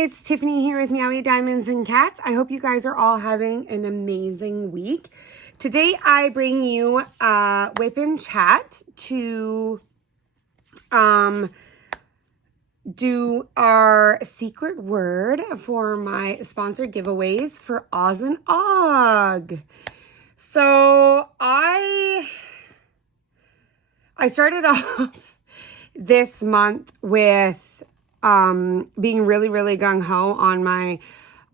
it's Tiffany here with Meowie Diamonds and Cats. I hope you guys are all having an amazing week. Today I bring you WIP and Chat to do our secret word for my sponsored giveaways for Oz and Og. So I started off this month with being really gung-ho on my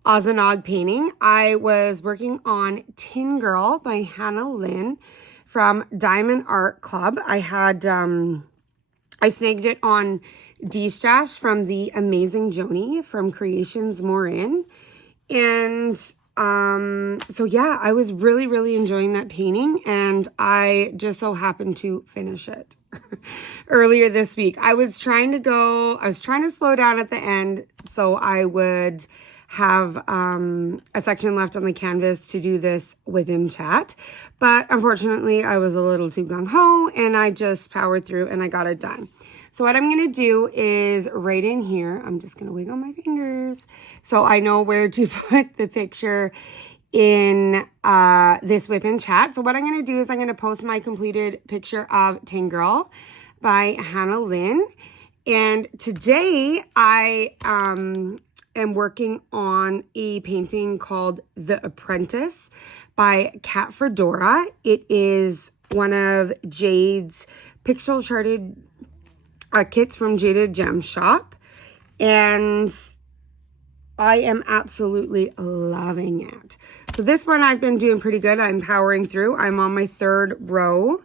Oz and Og painting. I was working on Tin Girl by Hannah Lynn from Diamond Art Club. I had I snagged it on D-Stash from the amazing Joni from Creations Morin. And so yeah, I was really enjoying that painting, and I just so happened to finish it earlier this week. I was trying to slow down at the end so I would have a section left on the canvas to do this WIP and Chat, but unfortunately I was a little too gung-ho and I just powered through and I got it done. So what I'm going to do is right in here, I'm just going to wiggle my fingers so I know where to put the picture in this WIP and Chat. So what I'm going to do is I'm going to post my completed picture of Tin Girl by Hannah Lynn. And today I am working on a painting called The Apprentice by Kat Fedora. It is one of Jade's pixel charted kits from Jaded Gem Shop, and I am absolutely loving it. So this one I've been doing pretty good. I'm powering through. I'm on my third row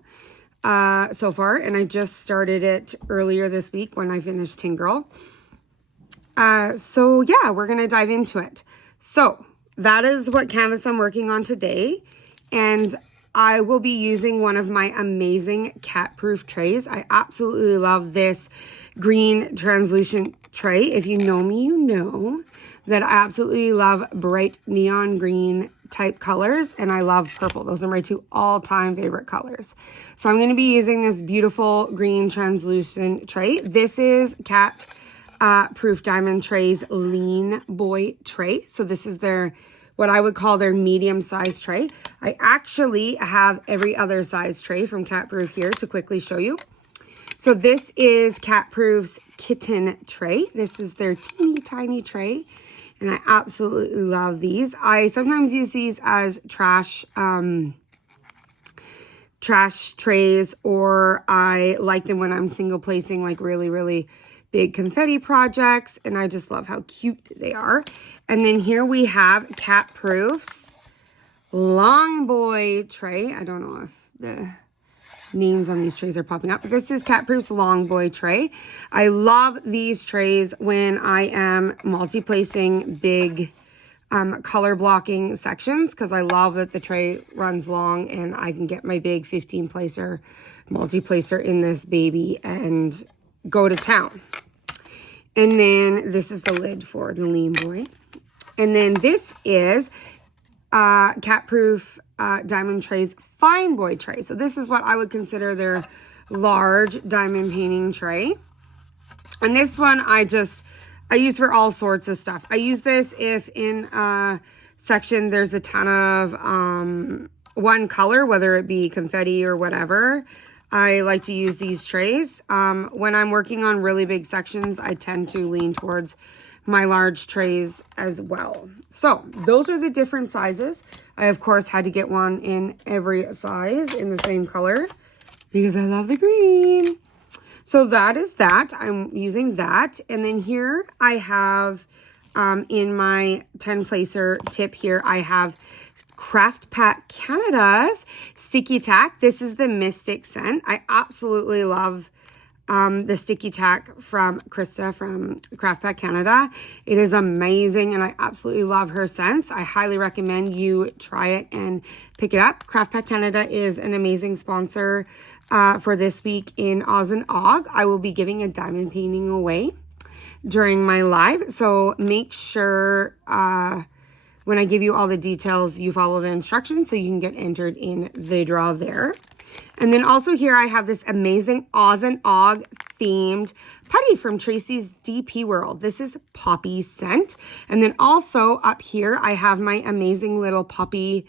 so far, and I just started it earlier this week when I finished Tin Girl. So yeah, we're gonna dive into it. So that is what canvas I'm working on today, and I will be using one of my amazing cat-proof trays. I absolutely love this green translucent tray. If you know me, you know that I absolutely love bright neon green type colors, and I love purple. Those are my two all-time favorite colors. So I'm going to be using this beautiful green translucent tray. This is Cat Proof Diamond Trays Lean Boy Tray. So this is their, what I would call their medium size tray. I actually have every other size tray from Cat Proof here to quickly show you. So this is Cat Proof's Kitten Tray. This is their teeny tiny tray, and I absolutely love these. I sometimes use these as trash trays, or I like them when I'm single placing like really big confetti projects, and I just love how cute they are. And then here we have Cat Proof's Long Boy Tray. I don't know if the names on these trays are popping up, but this is Cat Proof's Long Boy Tray. I love these trays when I am multi-placing big color blocking sections, because I love that the tray runs long and I can get my big 15 placer multi-placer in this baby and go to town. And then this is the lid for the Lean Boy. And then this is Cat Proof Diamond Trays Fine Boy Tray. So this is what I would consider their large diamond painting tray. And this one I use for all sorts of stuff. I use this if in a section there's a ton of one color, whether it be confetti or whatever. I like to use these trays. When I'm working on really big sections, I tend to lean towards my large trays as well. So those are the different sizes. I, of course, had to get one in every size in the same color because I love the green. So that is that. I'm using that. And then here I have, in my 10 placer tip here, I have Craft Pack Canada's Sticky Tack. This is the Mystic scent. I absolutely love the Sticky Tack from Krista from Craft Pack Canada. It is amazing, and I absolutely love her scents. I highly recommend you try it and pick it up. Craft Pack Canada is an amazing sponsor for this week in Oz and Og. I will be giving a diamond painting away during my live, so make sure when I give you all the details, you follow the instructions so you can get entered in the draw there. And then also here I have this amazing Oz and Og themed putty from Tracy's DP World. This is Poppy Scent. And then also up here, I have my amazing little Poppy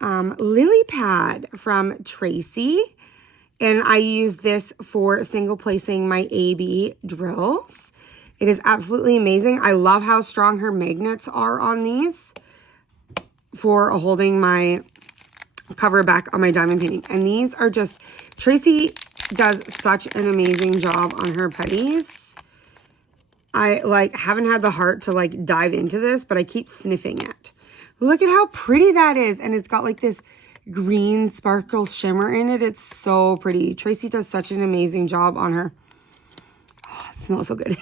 lily pad from Tracy. And I use this for single placing my AB drills. It is absolutely amazing. I love how strong her magnets are on these for holding my cover back on my diamond painting. And these are just, Tracy does such an amazing job on her putties. I haven't had the heart to dive into this, but I keep sniffing it. Look at how pretty that is. And it's got this green sparkle shimmer in it. It's so pretty. Tracy does such an amazing job on her. Oh, it smells so good.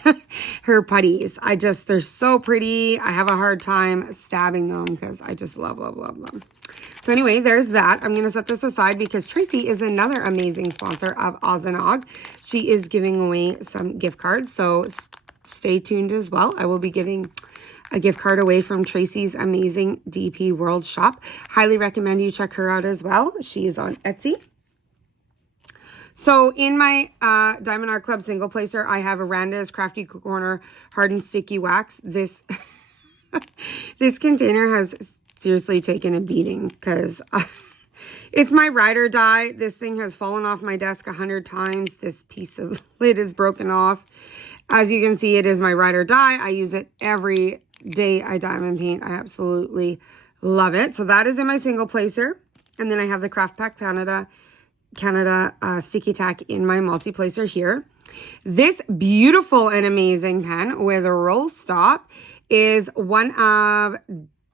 Her putties. They're so pretty. I have a hard time stabbing them because I just love, love, love them. So anyway, there's that. I'm going to set this aside because Tracy is another amazing sponsor of Oz and Og. She is giving away some gift cards. So stay tuned as well. I will be giving a gift card away from Tracy's amazing DP World shop. Highly recommend you check her out as well. She is on Etsy. So in my Diamond Art Club single placer, I have Aranda's Crafty Corner Hardened Sticky Wax. This container has seriously taken a beating because it's my ride or die. This thing has fallen off my desk 100 times. This piece of lid is broken off. As you can see, it is my ride or die. I use it every day I diamond paint. I absolutely love it. So that is in my single placer. And then I have the Craft Pack Canada Sticky Tack in my multi-placer here. This beautiful and amazing pen with a roll stop is one of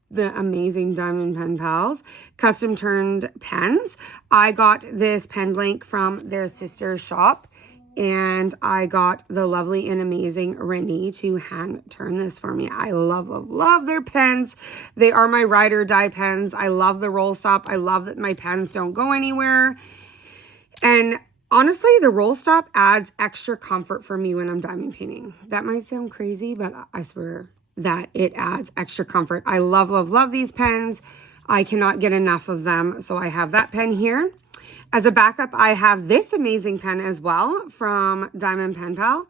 the amazing Diamond Pen Pals custom turned pens. I got this pen blank from their sister shop, and I got the lovely and amazing Renee to hand turn this for me. I love, love, love their pens. They are my ride or die pens. I love the roll stop. I love that my pens don't go anywhere. And honestly, the roll stop adds extra comfort for me when I'm diamond painting. That might sound crazy, but I swear that it adds extra comfort. I love, love, love these pens. I cannot get enough of them. So I have that pen here. As a backup, I have this amazing pen as well from Diamond Pen Pal.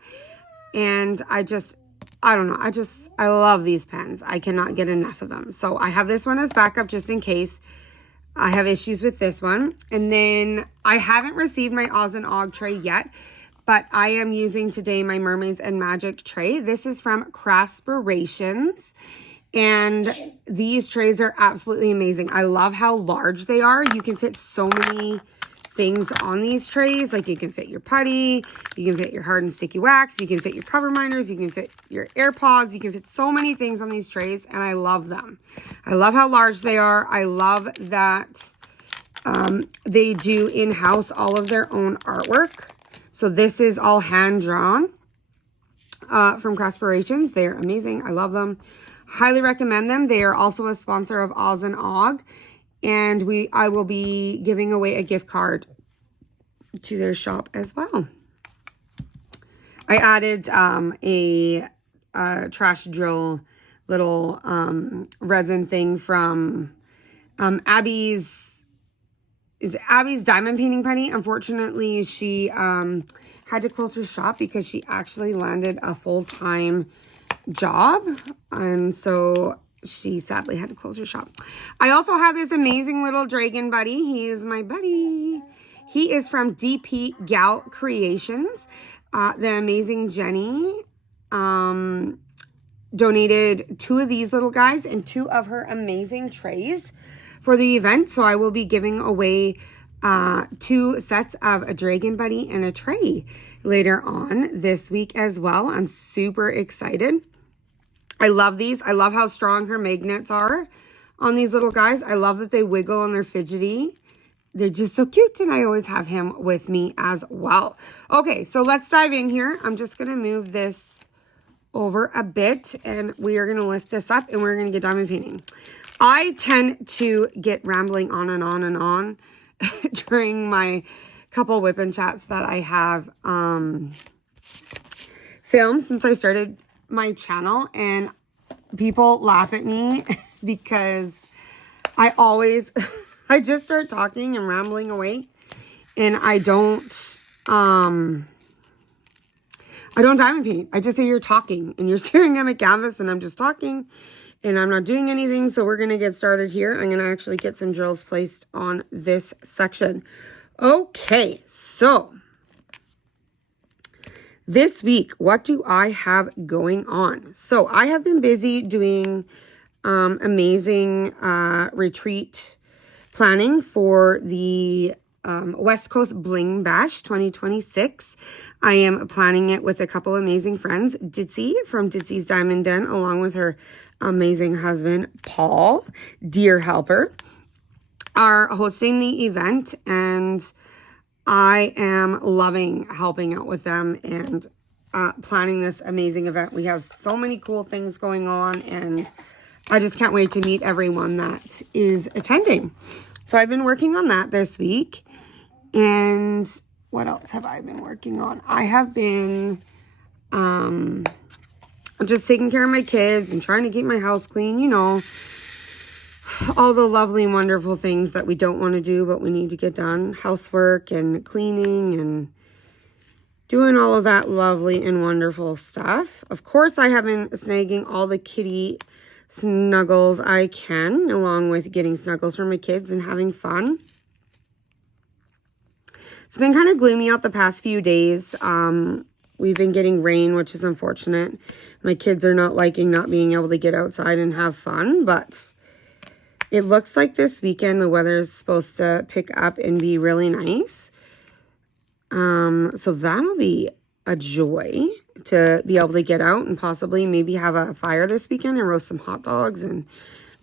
And I don't know. I love these pens. I cannot get enough of them. So I have this one as backup just in case I have issues with this one. And then I haven't received my Oz and Og tray yet, but I am using today my Mermaids and Magic tray. This is from Craspirations. And these trays are absolutely amazing. I love how large they are. You can fit so many things on these trays. Like you can fit your putty, you can fit your hardened sticky wax, you can fit your cover miners, you can fit your AirPods, you can fit so many things on these trays, and I love them. I love how large they are. I love that they do in-house all of their own artwork. So this is all hand-drawn from Craspirations. They're amazing. I love them. Highly recommend them. They are also a sponsor of Oz and Og. And I will be giving away a gift card to their shop as well. I added a trash drill little resin thing from Abby's diamond painting putty. Unfortunately, she had to close her shop because she actually landed a full-time job. And so she sadly had to close her shop. I also have this amazing little dragon buddy. He is my buddy. He is from DP Gal Creations. The amazing Jenny donated 2 of these little guys and 2 of her amazing trays for the event. So I will be giving away 2 sets of a dragon buddy and a tray later on this week as well. I'm super excited. I love these. I love how strong her magnets are on these little guys. I love that they wiggle and they're fidgety. They're just so cute, and I always have him with me as well. Okay, so let's dive in here. I'm just going to move this over a bit, and we are going to lift this up, and we're going to get diamond painting. I tend to get rambling on and on and on during my couple WIP and Chats that I have filmed since I started my channel, and people laugh at me because I always I just start talking and rambling away, and I don't I don't diamond paint. I just say you're talking and you're staring at my canvas and I'm just talking and I'm not doing anything. So we're going to get started here. I'm going to actually get some drills placed on this section. Okay, so this week, what do I have going on? So I have been busy doing amazing retreat planning for the West Coast Bling Bash 2026. I am planning it with a couple amazing friends. Ditzy from Ditzy's Diamond Den, along with her amazing husband, Paul, dear helper, are hosting the event, and I am loving helping out with them and planning this amazing event. We have so many cool things going on, and I just can't wait to meet everyone that is attending. So I've been working on that this week. And what else have I been working on? I have been just taking care of my kids and trying to keep my house clean, you know, all the lovely and wonderful things that we don't want to do, but we need to get done. Housework and cleaning and doing all of that lovely and wonderful stuff. Of course, I have been snagging all the kitty snuggles I can, along with getting snuggles for my kids and having fun. It's been kind of gloomy out the past few days. We've been getting rain, which is unfortunate. My kids are not liking not being able to get outside and have fun, but it looks like this weekend the weather is supposed to pick up and be really nice. So that'll be a joy to be able to get out and possibly maybe have a fire this weekend and roast some hot dogs and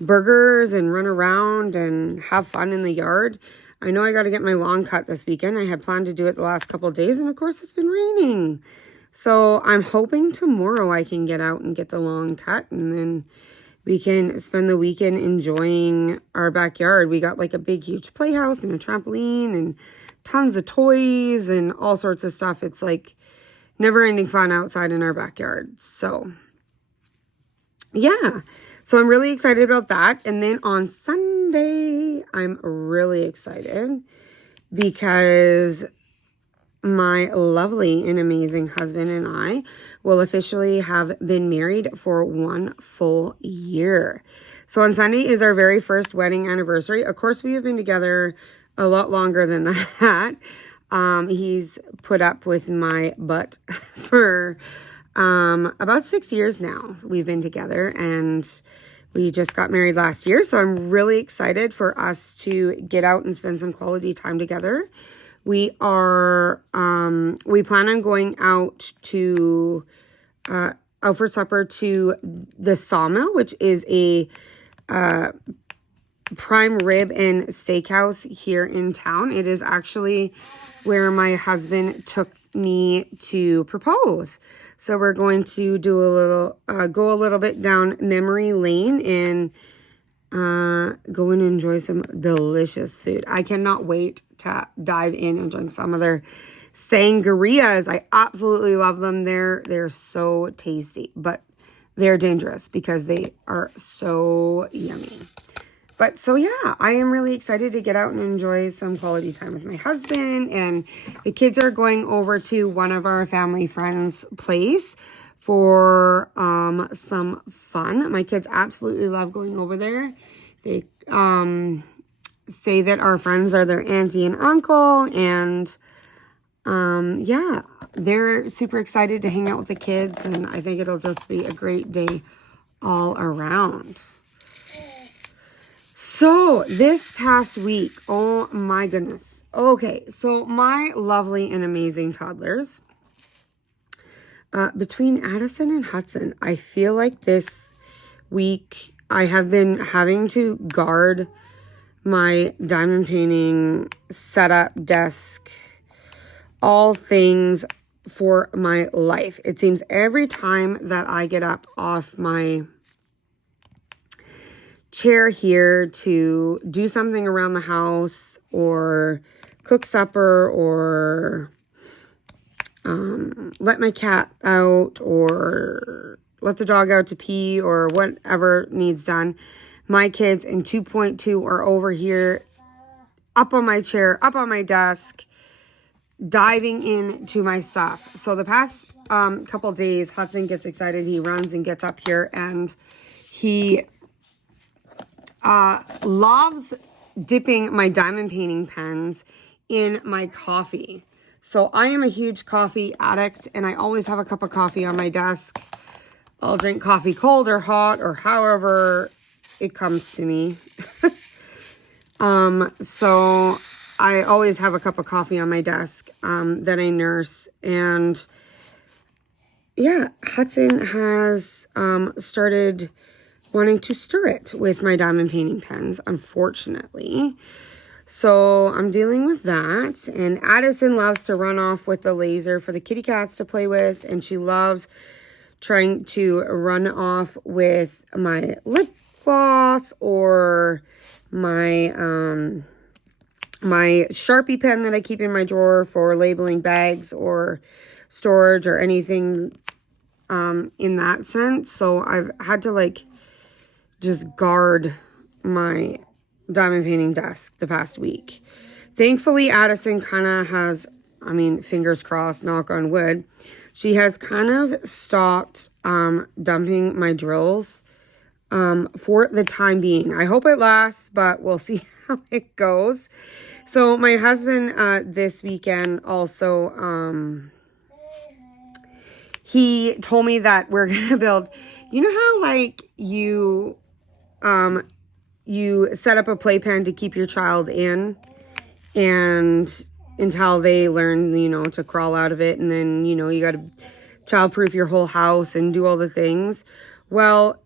burgers and run around and have fun in the yard. I know I got to get my lawn cut this weekend. I had planned to do it the last couple of days, and of course it's been raining. So I'm hoping tomorrow I can get out and get the lawn cut, and then we can spend the weekend enjoying our backyard. We got like a big, huge playhouse and a trampoline and tons of toys and all sorts of stuff. It's like never-ending fun outside in our backyard. So yeah, so I'm really excited about that. And then on Sunday, I'm really excited because my lovely and amazing husband and I will officially have been married for 1 full year. So on Sunday is our very first wedding anniversary. Of course, we have been together a lot longer than that. He's put up with my butt for about 6 years now. We've been together, and we just got married last year. So I'm really excited for us to get out and spend some quality time together. We plan on going out for supper to the Sawmill, which is a prime rib and steakhouse here in town. It is actually where my husband took me to propose. So we're going to do go a little bit down memory lane and go and enjoy some delicious food. I cannot wait to dive in and drink some of their sangrias. I absolutely love them. They're so tasty, but they're dangerous because they are so yummy. But so yeah, I am really excited to get out and enjoy some quality time with my husband, and the kids are going over to one of our family friends' place for some fun. My kids absolutely love going over there. They say that our friends are their auntie and uncle, and yeah, they're super excited to hang out with the kids, and I think it'll just be a great day all around. So this past week, oh my goodness. Okay, so my lovely and amazing toddlers, between Addison and Hudson, I feel like this week I have been having to guard my diamond painting setup, desk, all things for my life. It seems every time that I get up off my chair here to do something around the house or cook supper or let my cat out or let the dog out to pee or whatever needs done, my kids in 2.2 are over here up on my chair, up on my desk, diving into my stuff. So the past couple days, Hudson gets excited. He runs and gets up here, and he loves dipping my diamond painting pens in my coffee. So I am a huge coffee addict, and I always have a cup of coffee on my desk. I'll drink coffee cold or hot or however it comes to me. So I always have a cup of coffee on my desk that I nurse. And yeah, Hudson has started wanting to stir it with my diamond painting pens, unfortunately. So I'm dealing with that. And Addison loves to run off with the laser for the kitty cats to play with. And she loves trying to run off with my lip gloss or my my Sharpie pen that I keep in my drawer for labeling bags or storage or anything in that sense. So I've had to like just guard my diamond painting desk the past week. Thankfully, Addison kind of has, I mean, fingers crossed, knock on wood, she has kind of stopped dumping my drills for the time being. I hope it lasts, but we'll see how it goes. So my husband this weekend also, he told me that we're going to build, you know how like you set up a playpen to keep your child in and until they learn, you know, to crawl out of it. And then, you know, you got to childproof your whole house and do all the things. Well,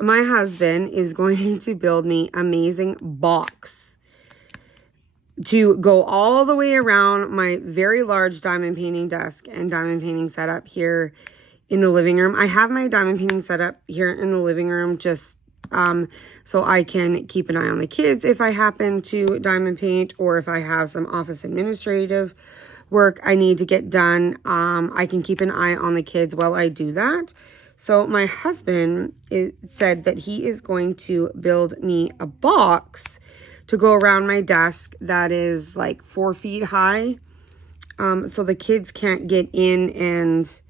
my husband is going to build me an amazing box to go all the way around my very large diamond painting desk and diamond painting setup here in the living room. I have my diamond painting setup here in the living room just so I can keep an eye on the kids if I happen to diamond paint, or if I have some office administrative work I need to get done. I can keep an eye on the kids while I do that. So my husband said that he is going to build me a box to go around my desk that is like 4 feet high. So the kids can't get in and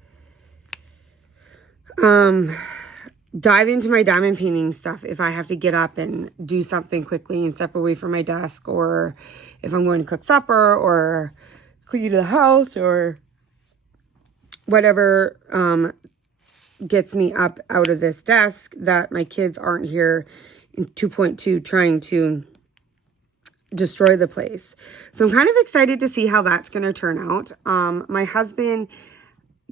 dive into my diamond painting stuff if I have to get up and do something quickly and step away from my desk, or if I'm going to cook supper or clean the house or whatever gets me up out of this desk, that my kids aren't here in 2.2 trying to destroy the place. So I'm kind of excited to see how that's going to turn out. My husband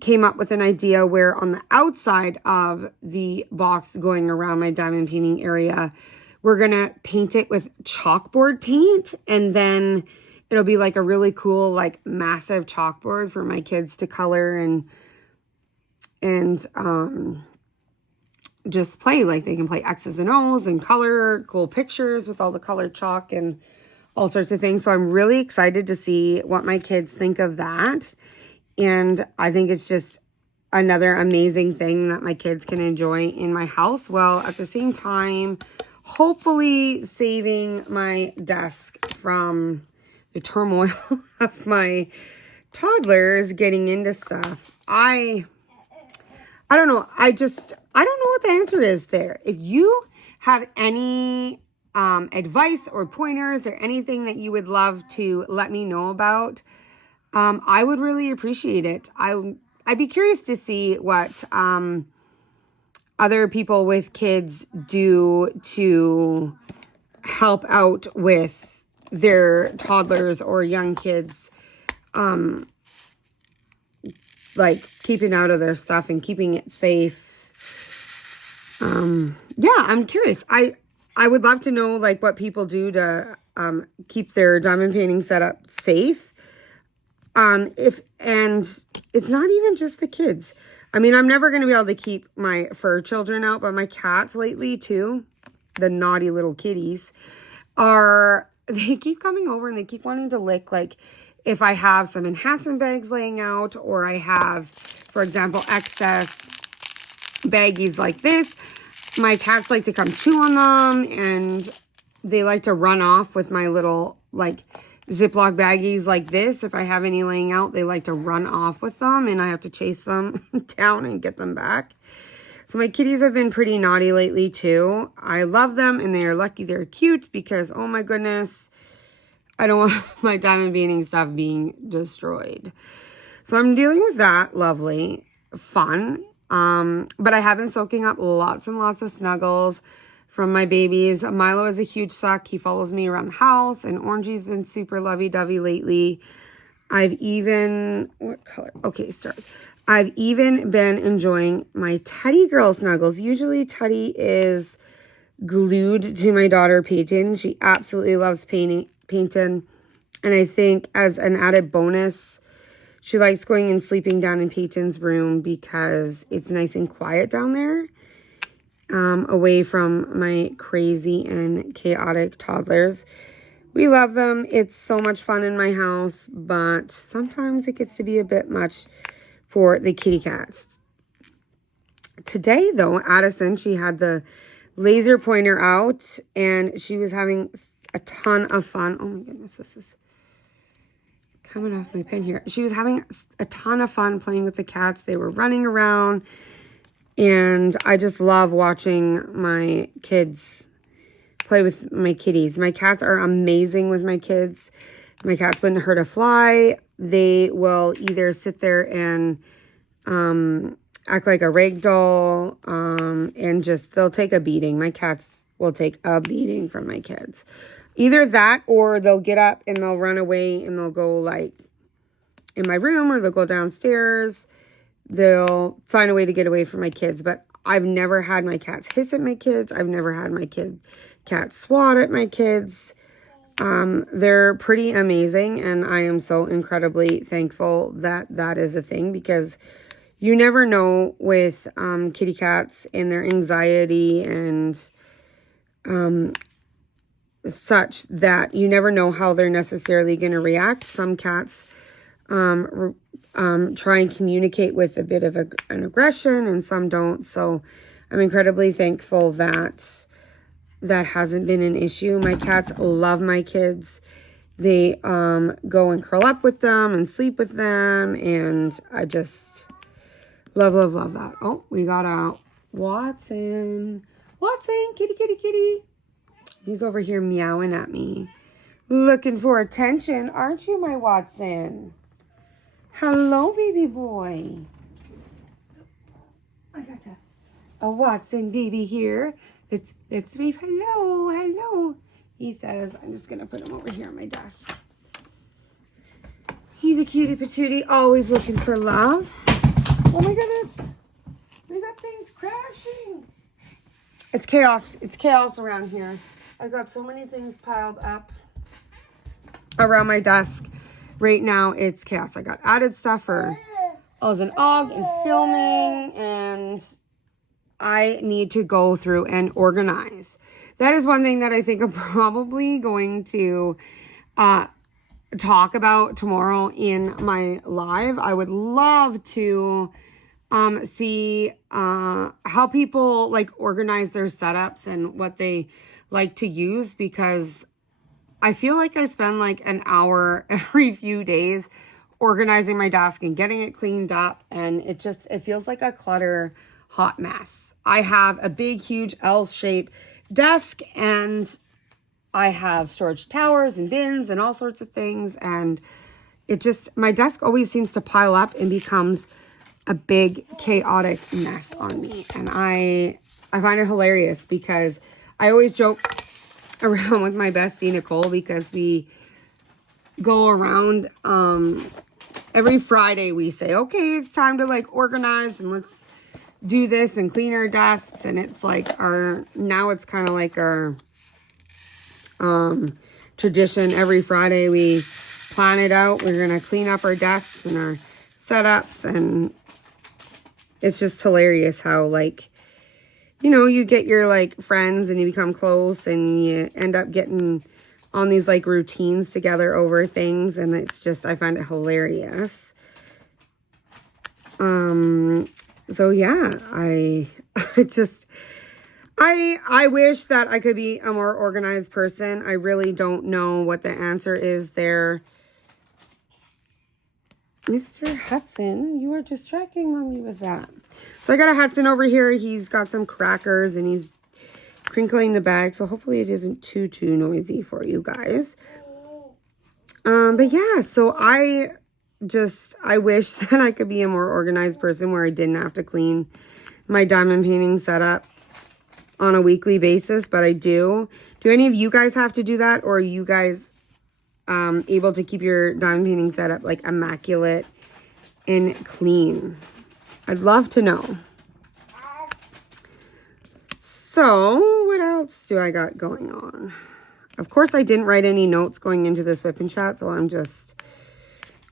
came up with an idea where on the outside of the box going around my diamond painting area, we're going to paint it with chalkboard paint, and then it'll be like a really cool, like massive chalkboard for my kids to color and just play. Like they can play X's and O's and color cool pictures with all the colored chalk and all sorts of things. So I'm really excited to see what my kids think of that. And I think it's just another amazing thing that my kids can enjoy in my house, while at the same time, hopefully saving my desk from the turmoil of my toddlers getting into stuff. I don't know. I don't know what the answer is there. If you have any advice or pointers or anything that you would love to let me know about, I would really appreciate it. I'd be curious to see what other people with kids do to help out with their toddlers or young kids, like keeping out of their stuff and keeping it safe. Yeah, I'm curious. I would love to know like what people do to keep their diamond painting setup safe. And it's not even just the kids. I mean, I'm never going to be able to keep my fur children out, but my cats lately too, the naughty little kitties, they keep coming over and they keep wanting to lick, like if I have some enhancement bags laying out, or I have, for example, excess baggies like this, my cats like to come chew on them, and they like to run off with my little like Ziploc baggies like this. If I have any laying out, they like to run off with them and I have to chase them down and get them back. So my kitties have been pretty naughty lately too. I love them and they are lucky they're cute because, oh my goodness, I don't want my diamond painting stuff being destroyed. So I'm dealing with that. Lovely. Fun. But I have been soaking up lots and lots of snuggles from my babies. Milo is a huge suck. He follows me around the house, and Orangey's been super lovey-dovey lately. I've even, what color? Okay, stars. I've even been enjoying my Teddy girl snuggles. Usually Teddy is glued to my daughter Peyton. She absolutely loves painting. And I think as an added bonus, she likes going and sleeping down in Peyton's room because it's nice and quiet down there. Away from my crazy and chaotic toddlers. We love them. It's so much fun in my house, but sometimes it gets to be a bit much for the kitty cats. Today, though, Addison, she had the laser pointer out, and she was having a ton of fun. Oh, my goodness, this is coming off my pen here. She was having a ton of fun playing with the cats. They were running around. And I just love watching my kids play with my kitties. My cats are amazing with my kids. My cats wouldn't hurt a fly. They will either sit there and act like a rag doll and just, they'll take a beating. My cats will take a beating from my kids. Either that or they'll get up and they'll run away and they'll go like in my room or they'll go downstairs. They'll find a way to get away from my kids, but I've never had my cats hiss at my kids. I've never had my cats swat at my kids. They're pretty amazing, and I am so incredibly thankful that that is a thing because you never know with kitty cats and their anxiety and such that you never know how they're necessarily going to react. Some cats try and communicate with a bit of an aggression and some don't. So I'm incredibly thankful that that hasn't been an issue. My cats love my kids. They go and curl up with them and sleep with them. And I just love, love, love that. Oh, we got a Watson. Watson, kitty, kitty, kitty. He's over here meowing at me. Looking for attention, aren't you, my Watson? Hello, baby boy. I got a Watson baby here. Let's wave hello, hello. He says, I'm just going to put him over here on my desk. He's a cutie patootie, always looking for love. Oh my goodness. We got things crashing. It's chaos. It's chaos around here. I've got so many things piled up around my desk. Right now, it's chaos. I got added stuff for Oz and Og and filming, and I need to go through and organize. That is one thing that I think I'm probably going to talk about tomorrow in my live. I would love to see how people like organize their setups and what they like to use, because I feel like I spend like an hour every few days organizing my desk and getting it cleaned up, and it feels like a clutter hot mess. I have a big, huge L-shaped desk, and I have storage towers and bins and all sorts of things, and my desk always seems to pile up and becomes a big chaotic mess on me. And I find it hilarious because I always joke around with my bestie Nicole because we go around every Friday. We say, okay, it's time to like organize and let's do this and clean our desks. And it's like now it's kind of like our tradition. Every Friday we plan it out. We're gonna clean up our desks and our setups, and it's just hilarious how like, you know, you get your like friends and you become close and you end up getting on these like routines together over things. And it's just, I find it hilarious. So yeah, I wish that I could be a more organized person. I really don't know what the answer is there. Mr. Hudson, you are distracting Mommy with that. So I got a Hudson over here. He's got some crackers and he's crinkling the bag. So hopefully it isn't too noisy for you guys. But yeah, so I wish that I could be a more organized person where I didn't have to clean my diamond painting setup on a weekly basis, but I do. Do any of you guys have to do that, or are you guys able to keep your diamond painting setup like immaculate and clean? I'd love to know. So what else do I got going on? Of course, I didn't write any notes going into this WIP and Chat, so I'm just,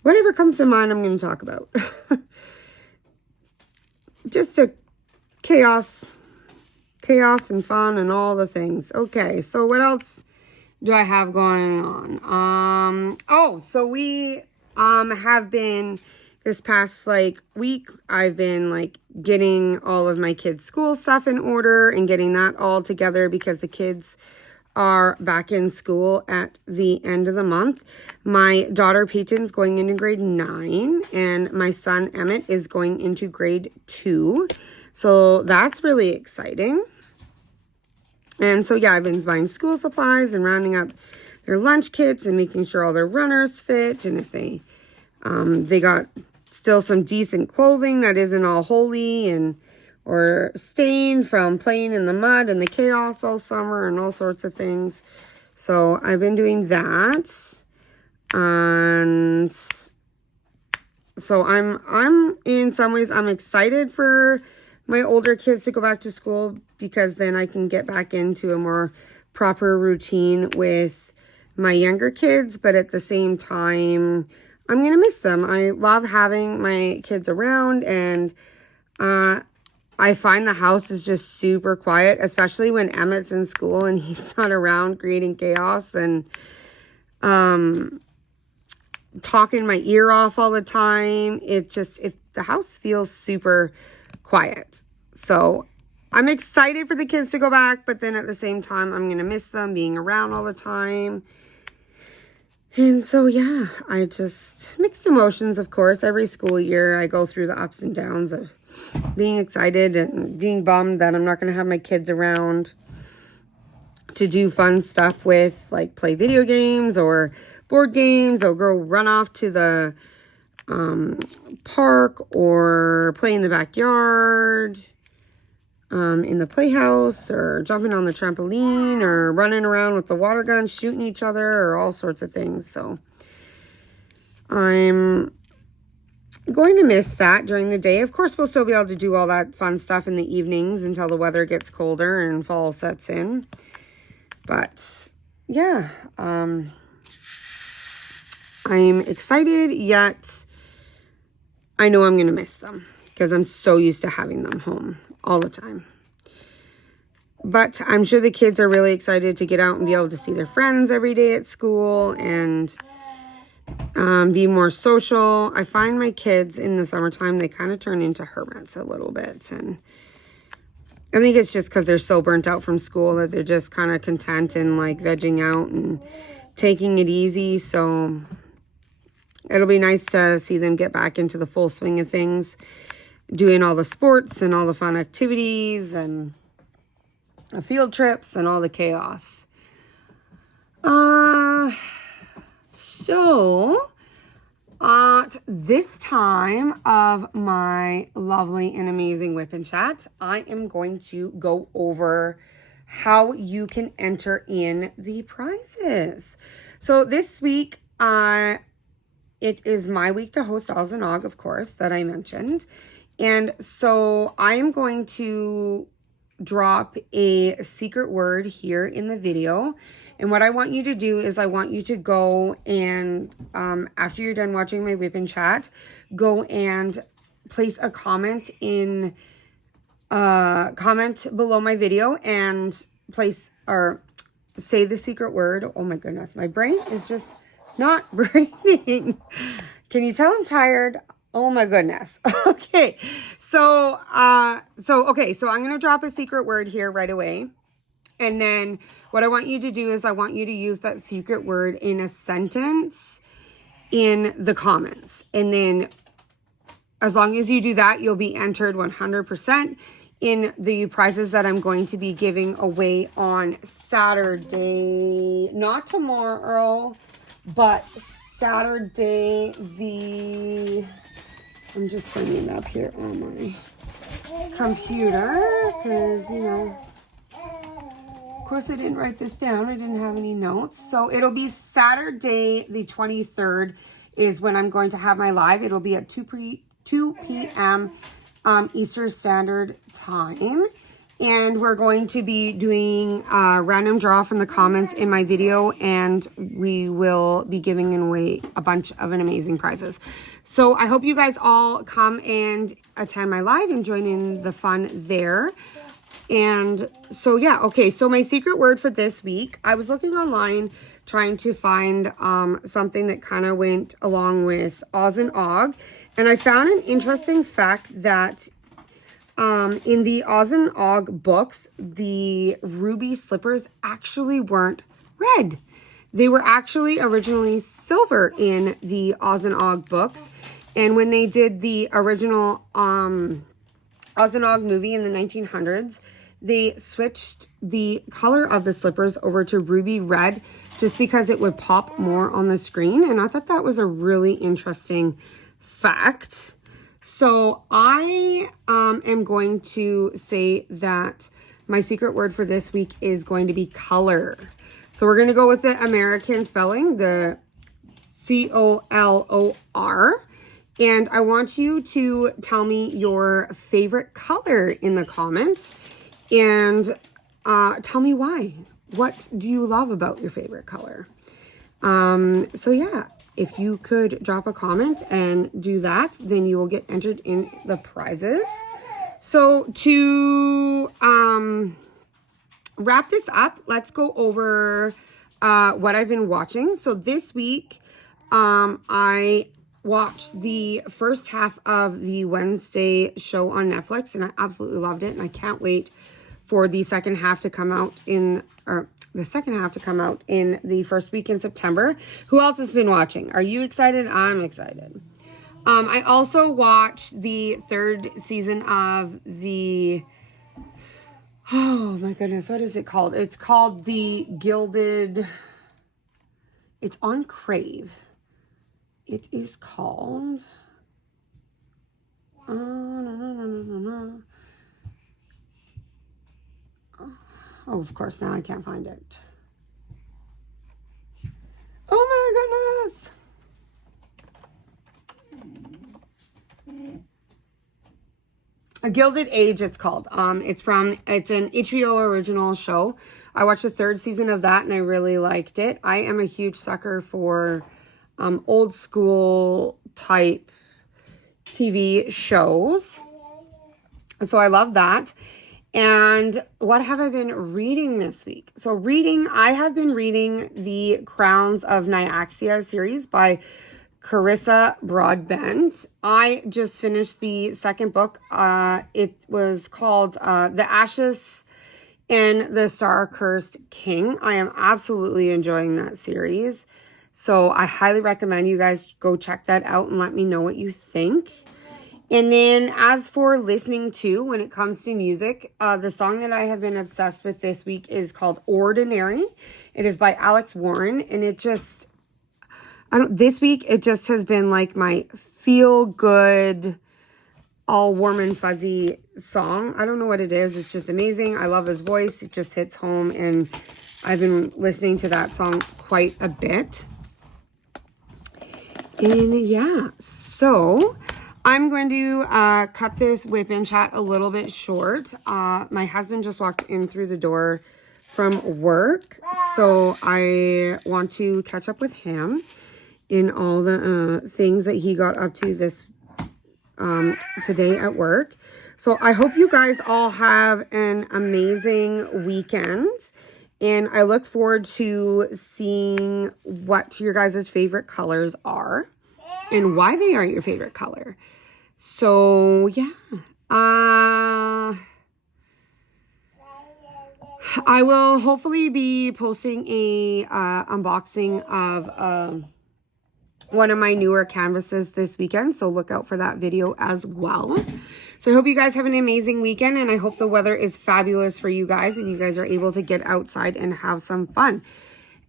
whatever comes to mind, I'm going to talk about. Just a chaos and fun and all the things. Okay, so what else do I have going on? Oh, so we have been, this past like week, I've been like getting all of my kids' school stuff in order and getting that all together because the kids are back in school at the end of the month. My daughter Peyton's going into grade 9 and my son Emmett is going into grade 2. So that's really exciting. And so yeah, I've been buying school supplies and rounding up their lunch kits and making sure all their runners fit. And if they got still some decent clothing that isn't all holey and or stained from playing in the mud and the chaos all summer and all sorts of things. So I've been doing that. And so I'm in some ways, I'm excited for my older kids to go back to school because then I can get back into a more proper routine with my younger kids. But at the same time, I'm going to miss them. I love having my kids around, and I find the house is just super quiet, especially when Emmett's in school and he's not around creating chaos and talking my ear off all the time. If the house feels super quiet. So I'm excited for the kids to go back, but then at the same time, I'm going to miss them being around all the time. And so, yeah, I just mixed emotions, of course. Every school year, I go through the ups and downs of being excited and being bummed that I'm not going to have my kids around to do fun stuff with, like play video games or board games or go run off to the park or play in the backyard, in the playhouse, or jumping on the trampoline, or running around with the water gun, shooting each other, or all sorts of things. So I'm going to miss that during the day. Of course, we'll still be able to do all that fun stuff in the evenings until the weather gets colder and fall sets in. But yeah, I'm excited, yet I know I'm going to miss them because I'm so used to having them home all the time. But I'm sure the kids are really excited to get out and be able to see their friends every day at school and be more social. I find my kids in the summertime, they kind of turn into hermits a little bit. And I think it's just because they're so burnt out from school that they're just kind of content and like vegging out and taking it easy. So it'll be nice to see them get back into the full swing of things, doing all the sports and all the fun activities and field trips and all the chaos. So at this time of my lovely and amazing WIP and Chat, I am going to go over how you can enter in the prizes. So this week, it is my week to host Oz and Og, of course, that I mentioned. And so I am going to drop a secret word here in the video. And what I want you to do is I want you to go and, after you're done watching my WIP and Chat, go and place a comment below my video and place or say the secret word. Oh my goodness, my brain is just not braining. Can you tell I'm tired? Oh my goodness. Okay. So I'm going to drop a secret word here right away. And then what I want you to do is I want you to use that secret word in a sentence in the comments. And then as long as you do that, you'll be entered 100% in the prizes that I'm going to be giving away on Saturday. Not tomorrow, but Saturday I'm just bringing it up here on my computer because, you know, of course I didn't write this down. I didn't have any notes. So it'll be Saturday the 23rd is when I'm going to have my live. It'll be at 2 p.m. Eastern Standard Time. And we're going to be doing a random draw from the comments in my video, and we will be giving away a bunch of amazing prizes. So I hope you guys all come and attend my live and join in the fun there. And so, yeah, okay, so my secret word for this week, I was looking online trying to find something that kind of went along with Oz and Og, and I found an interesting fact that in the Oz and Og books, the ruby slippers actually weren't red. They were actually originally silver in the Oz and Og books. And when they did the original Oz and Og movie in the 1900s, they switched the color of the slippers over to ruby red just because it would pop more on the screen. And I thought that was a really interesting fact. So I am going to say that my secret word for this week is going to be color. So we're going to go with the American spelling, the C-O-L-O-R. And I want you to tell me your favorite color in the comments. And tell me why. What do you love about your favorite color? So yeah. If you could drop a comment and do that, then you will get entered in the prizes. So to wrap this up, let's go over what I've been watching. So this week, I watched the first half of the Wednesday show on Netflix, and I absolutely loved it. And I can't wait for the second half to come out in the first week in September. Who else has been watching? Are you excited? I'm excited. I also watched the third season of the, oh my goodness, what is it called? It's called The Gilded, it's on Crave. It is called, oh, of course, now I can't find it. Oh my goodness. A Gilded Age, it's called. It's an HBO original show. I watched the third season of that and I really liked it. I am a huge sucker for old school type TV shows. So I love that. And what have I been reading this week? So I have been reading the Crowns of Nyaxia series by Carissa Broadbent. I just finished the second book. It was called The Ashes and the Star-Cursed King. I am absolutely enjoying that series. So I highly recommend you guys go check that out and let me know what you think. And then as for listening to, when it comes to music, the song that I have been obsessed with this week is called Ordinary. It is by Alex Warren. And it just, this week, it just has been like my feel good, all warm and fuzzy song. I don't know what it is. It's just amazing. I love his voice. It just hits home. And I've been listening to that song quite a bit. And yeah, so I'm going to cut this WIP and Chat a little bit short. My husband just walked in through the door from work, so I want to catch up with him in all the things that he got up to this today at work. So I hope you guys all have an amazing weekend, and I look forward to seeing what your guys' favorite colors are. and why they are your favorite color. So yeah, I will hopefully be posting a unboxing of one of my newer canvases this weekend, so look out for that video as well. So I hope you guys have an amazing weekend, and I hope the weather is fabulous for you guys and you guys are able to get outside and have some fun.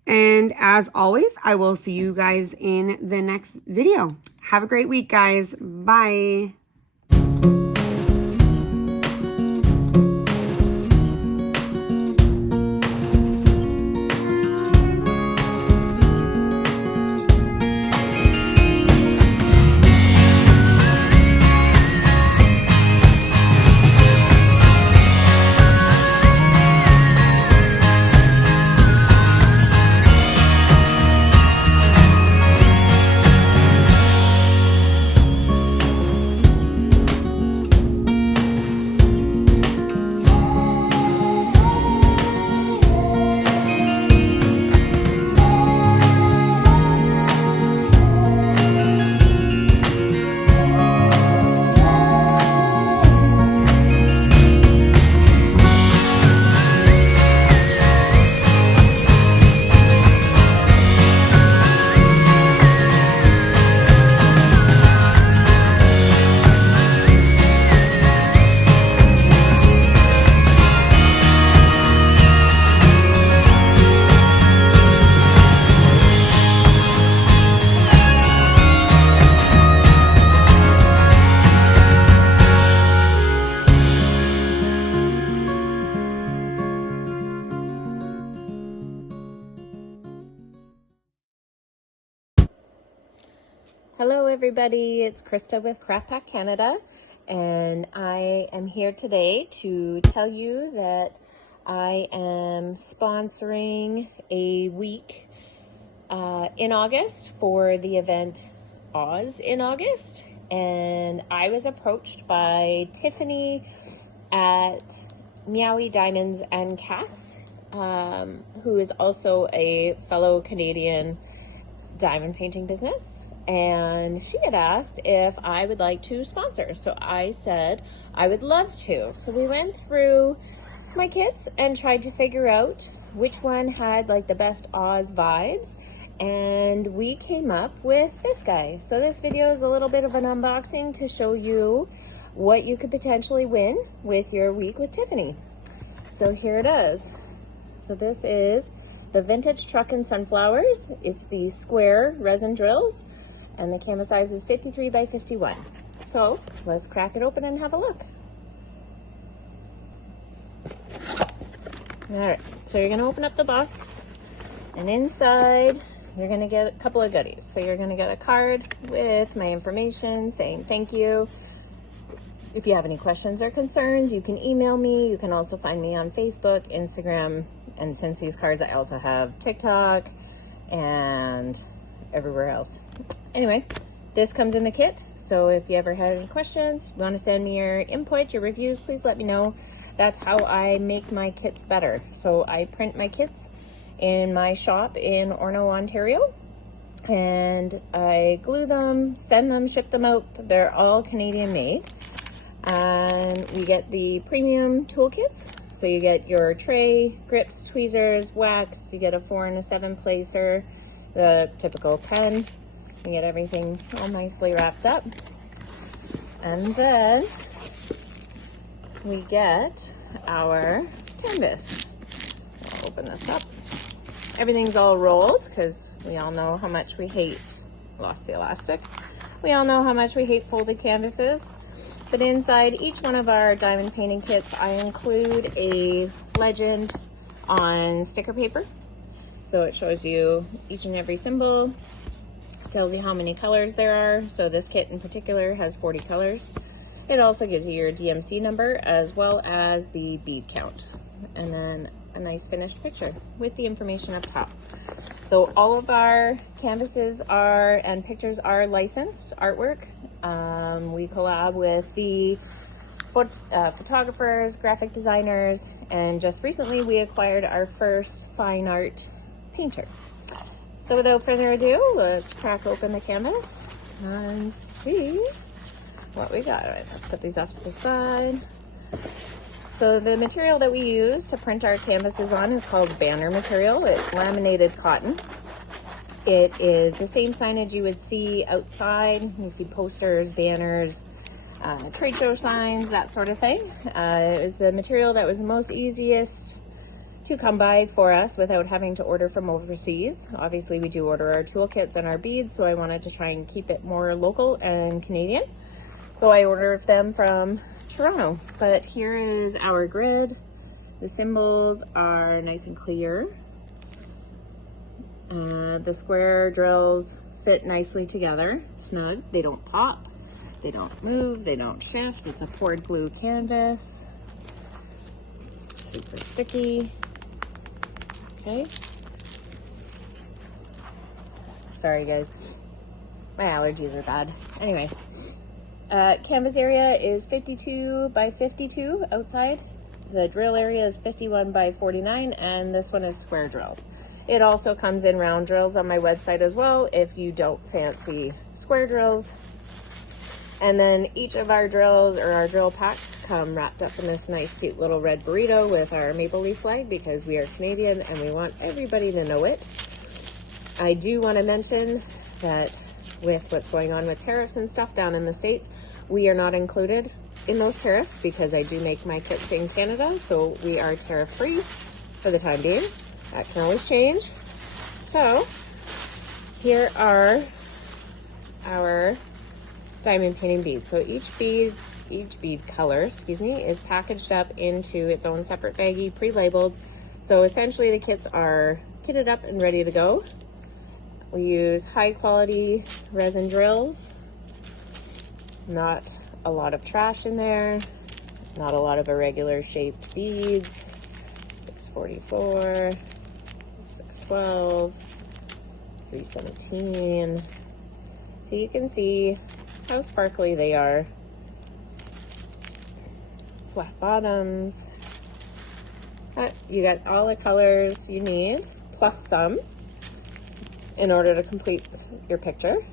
And as always, I will see you guys in the next video. Have a great week, guys. Bye. Hello everybody, it's Krista with Craft Pack Canada, and I am here today to tell you that I am sponsoring a week in August for the event Oz in August, and I was approached by Tiffany at Meowie Diamonds and Cats, who is also a fellow Canadian diamond painting business. And she had asked if I would like to sponsor. So I said I would love to. So we went through my kits and tried to figure out which one had like the best Oz vibes. And we came up with this guy. So this video is a little bit of an unboxing to show you what you could potentially win with your week with Tiffany. So here it is. So this is the Vintage Truck and Sunflowers. It's the square resin drills. And the canvas size is 53 by 51. So let's crack it open and have a look. All right, so you're gonna open up the box, and inside you're gonna get a couple of goodies. So you're gonna get a card with my information saying thank you. If you have any questions or concerns, you can email me. You can also find me on Facebook, Instagram, and since these cards, I also have TikTok and everywhere else. Anyway, this comes in the kit, so if you ever have any questions, you want to send me your input, your reviews, please let me know. That's how I make my kits better. So I print my kits in my shop in Orno, Ontario, and I glue them, send them, ship them out. They're all Canadian made. And we get the premium toolkits. So you get your tray, grips, tweezers, wax, you get a 4 and a 7 placer, the typical pen. You get everything all nicely wrapped up. And then we get our canvas. I'll open this up. Everything's all rolled because we all know how much we hate, lost the elastic. We all know how much we hate folded canvases. But inside each one of our diamond painting kits, I include a legend on sticker paper. So it shows you each and every symbol, tells you how many colors there are. So this kit in particular has 40 colors. It also gives you your DMC number as well as the bead count. And then a nice finished picture with the information up top. So all of our canvases are and pictures are licensed artwork. We collab with the photographers, graphic designers, and just recently we acquired our first fine art painter. So without further ado, let's crack open the canvas and see what we got. All right, let's put these off to the side. So the material that we use to print our canvases on is called banner material. It's laminated cotton. It is the same signage you would see outside. You see posters, banners, trade show signs, that sort of thing. It was the material that was the most easiest to come by for us without having to order from overseas. Obviously, we do order our toolkits and our beads, so I wanted to try and keep it more local and Canadian. So I ordered them from Toronto. But here is our grid. The symbols are nice and clear. The square drills fit nicely together, snug. They don't pop, they don't move, they don't shift. It's a poured glue canvas. Super sticky. Okay. Sorry guys, my allergies are bad. Anyway, canvas area is 52 by 52 outside. The drill area is 51 by 49, and this one is square drills. It also comes in round drills on my website as well if you don't fancy square drills. And then each of our drills, or our drill packs, come wrapped up in this nice cute little red burrito with our maple leaf flag because we are Canadian and we want everybody to know it. I do want to mention that with what's going on with tariffs and stuff down in the States, we are not included in those tariffs because I do make my kits in Canada, so we are tariff free for the time being. That can always change. So here are our diamond painting beads. So each bead color, is packaged up into its own separate baggie, pre-labeled. So essentially the kits are kitted up and ready to go. We use high quality resin drills. Not a lot of trash in there. Not a lot of irregular shaped beads. 644. 612, 317. So you can see how sparkly they are. Flat bottoms. You got all the colors you need, plus some, in order to complete your picture.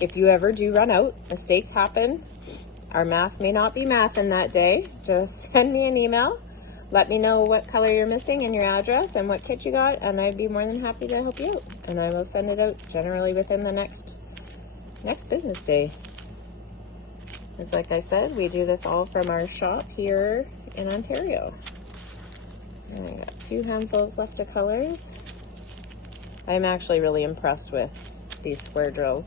If you ever do run out, mistakes happen. Our math may not be mathin' that day. Just send me an email. Let me know what color you're missing and your address and what kit you got, and I'd be more than happy to help you out. And I will send it out generally within the next business day. Because like I said, we do this all from our shop here in Ontario. And I got a few handfuls left of colors. I'm actually really impressed with these square drills.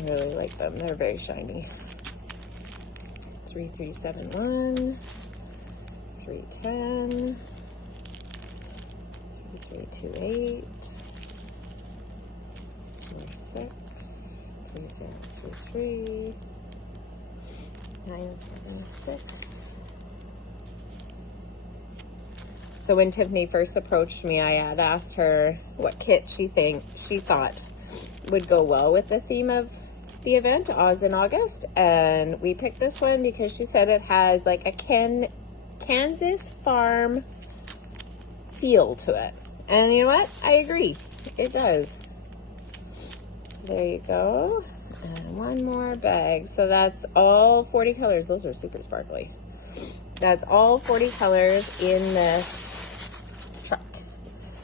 I really like them. They're very shiny. 3371, 310, 3328, 46, 3023, 976. So when Tiffany first approached me, I had asked her what kit she thought would go well with the theme of the event, Oz in August, and we picked this one because she said it has like a Kansas farm feel to it. And you know what? I agree. It does. There you go. And one more bag. So that's all 40 colors. Those are super sparkly. That's all 40 colors in this truck.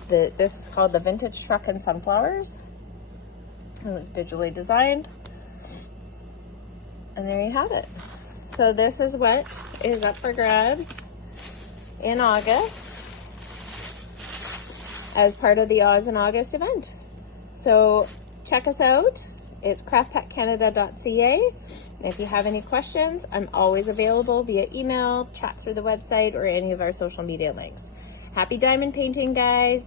This is called the Vintage Truck and Sunflowers. It was digitally designed. And there you have it. So this is what is up for grabs in August as part of the Oz in August event. So check us out. It's craftpackcanada.ca. If you have any questions, I'm always available via email, chat through the website, or any of our social media links. Happy diamond painting, guys.